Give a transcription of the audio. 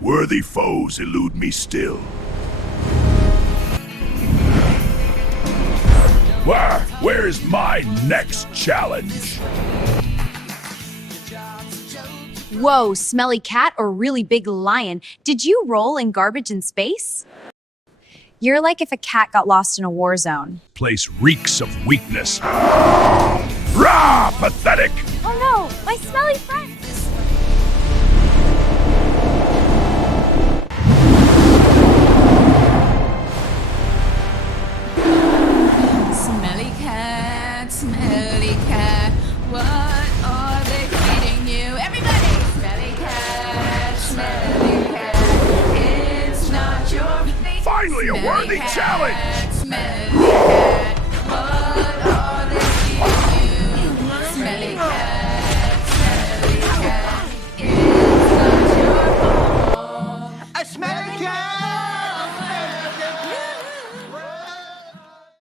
Worthy foes elude me still. Where's my next challenge? Whoa, Smelly Cat or really big lion, did you roll in garbage in space? You're like if a cat got lost in a war zone. Place reeks of weakness. Rah! Pathetic! Oh no, my smelly friends! Smelly cat, what are they feeding you? Everybody! Smelly cat, it's not your face. Finally, a worthy challenge!